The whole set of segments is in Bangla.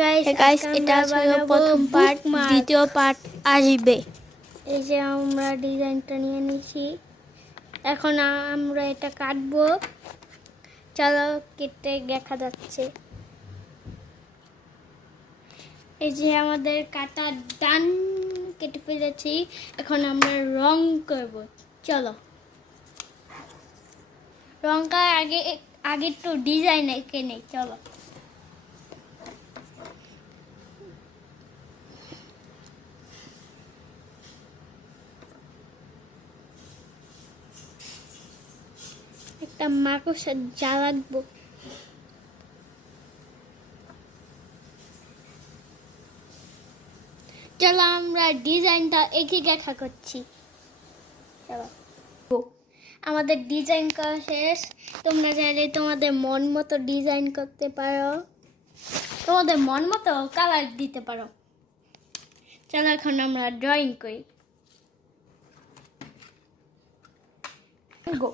গাইস এটা ছিল প্রথম পার্ট, দ্বিতীয় পার্ট আসবে। এই যে আমরা ডিজাইনটা নিয়ে নিয়েছি, এখন আমরা এটা কাটবো। চলো কেটে দেখা যাচ্ছে। এই যে আমাদের কাটা ডান, কেটে ফেলেছি। এখন আমরা রং করব। চলো রংটা আগে একটু ডিজাইন এঁকে নেই। চলো একটা মাকড়সার জাল রাখবো। চলো আমরা ডিজাইনটা এঁকে দেখা করছি। চলো আমাদের ডিজাইন করা শেষ। তোমরা চাইলে তোমাদের মন মতো ডিজাইন করতে পারো, তোমাদের মন মতো কালার দিতে পারো। চলো এখন আমরা ড্রয়িং করি। গো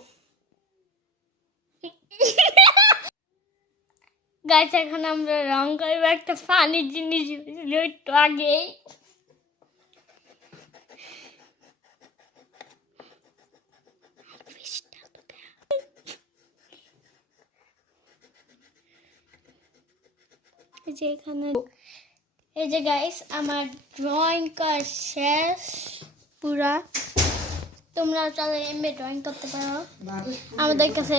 গাছ, এখন আমরা রং করবো একটা ফানি জিনিস একটু আগে। এই যে গাইস আমার ড্রয়িং করা শেষ পুরা। তোমরা চাইলে এমনি ড্রয়িং করতে পারো। আমাদের কাছে